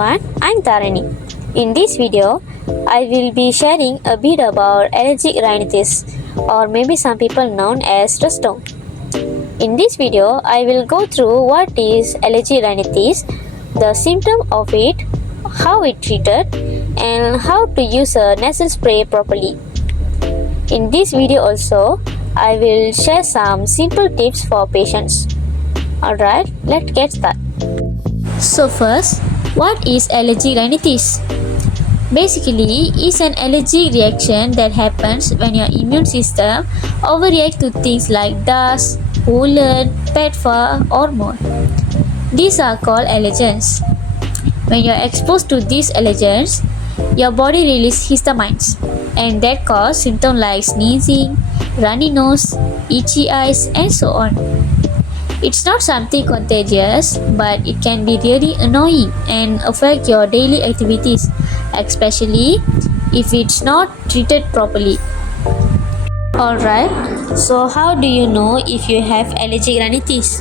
everyone, I'm Tarani. In this video, I will be sharing a bit about allergic rhinitis, or maybe some people known as rustong. In this video, I will go through what is allergic rhinitis, the symptom of it, how it treated, and how to use a nasal spray properly. In this video also, I will share some simple tips for patients. Alright, let's get started. So first, what is allergic rhinitis? Basically, it's an allergic reaction that happens when your immune system overreacts to things like dust, pollen, pet fur, or more. These are called allergens. When you're exposed to these allergens, your body releases histamines, and that cause symptoms like sneezing, runny nose, itchy eyes, and so on. It's not something contagious, but it can be really annoying and affect your daily activities, especially if it's not treated properly. Alright, so how do you know if you have allergic rhinitis?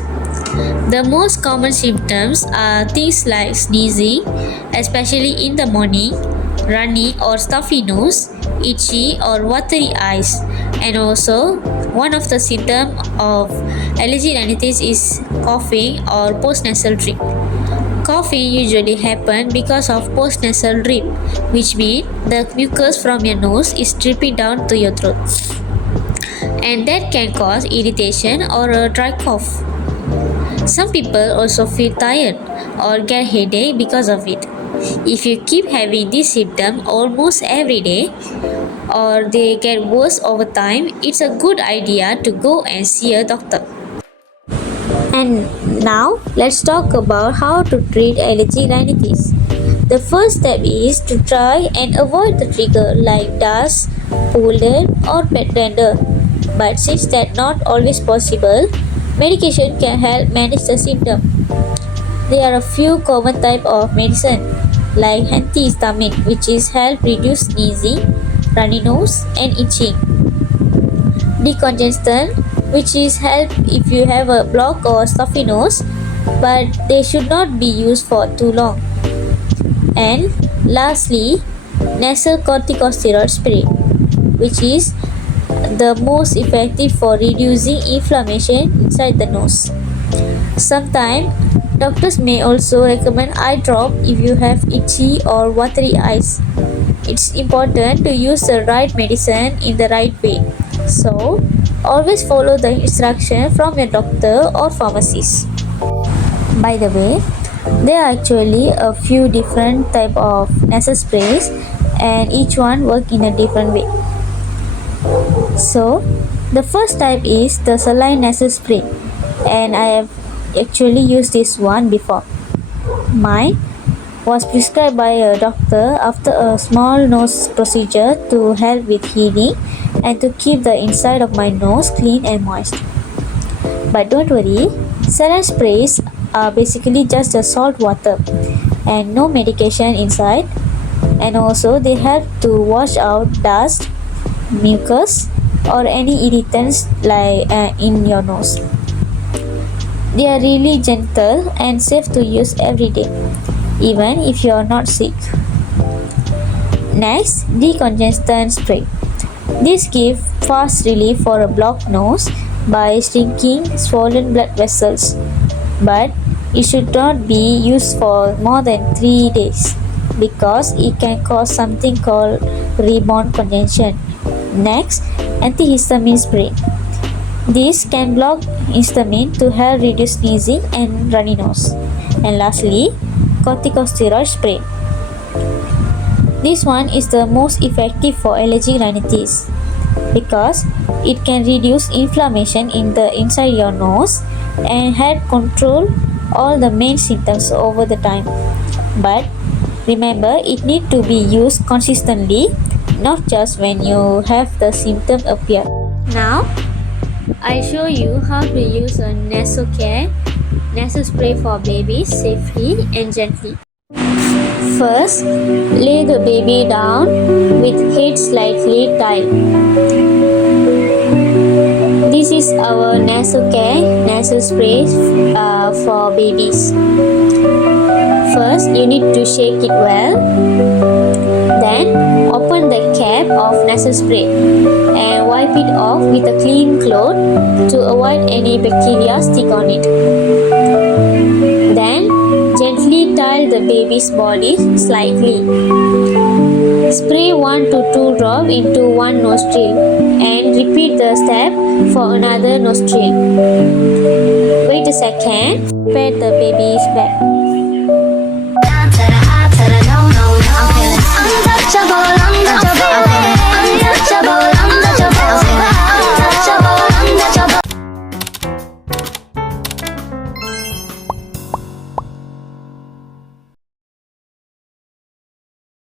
The most common symptoms are things like sneezing, especially in the morning, runny or stuffy nose, itchy or watery eyes, and also one of the symptoms of allergic rhinitis is coughing or postnasal drip. Coughing usually happens because of postnasal drip, which means the mucus from your nose is dripping down to your throat, and that can cause irritation or a dry cough. Some people also feel tired or get headache because of it. If you keep having this symptom almost every day, or they get worse over time, it's a good idea to go and see a doctor. And now let's talk about how to treat allergic rhinitis. The first step is to try and avoid the trigger like dust, pollen, or pet dander. But since that's not always possible, medication can help manage the symptom. There are a few common types of medicine like antihistamine, which is help reduce sneezing, runny nose, and itching. Decongestant, which is help if you have a blocked or stuffy nose, but they should not be used for too long. And lastly, nasal corticosteroid spray, which is the most effective for reducing inflammation inside the nose. Sometimes doctors may also recommend eye drop if you have itchy or watery eyes. It's important to use the right medicine in the right way. So, always follow the instruction from your doctor or pharmacist. By the way, there are actually a few different type of nasal sprays, and each one work in a different way. So, the first type is the saline nasal spray, and I have actually used this one before. Mine was prescribed by a doctor after a small nose procedure to help with healing and to keep the inside of my nose clean and moist. But don't worry, saline sprays are basically just a salt water and no medication inside, and also they help to wash out dust, mucus, or any irritants like in your nose. They are really gentle and safe to use every day, even if you are not sick. Next, decongestant spray. This gives fast relief for a blocked nose by shrinking swollen blood vessels, but it should not be used for more than 3 days because it can cause something called rebound congestion. Next, antihistamine spray. This can block histamine to help reduce sneezing and runny nose. And lastly, corticosteroid spray. This one is the most effective for allergic rhinitis because it can reduce inflammation in the inside your nose and help control all the main symptoms over the time. But remember, it needs to be used consistently, not just when you have the symptom appear. Now, I show you how to use a nasal spray for babies safely and gently. First, lay the baby down with head slightly tied. This is our nasal spray for babies. First, you need to shake it well. Then, open the cap of nasal spray and wipe it off with a clean cloth to avoid any bacteria stick on it. Then, gently tie the baby's body slightly. Spray 1 to 2 drops into one nostril and repeat the step for another nostril. Wait a second, pat the baby's back.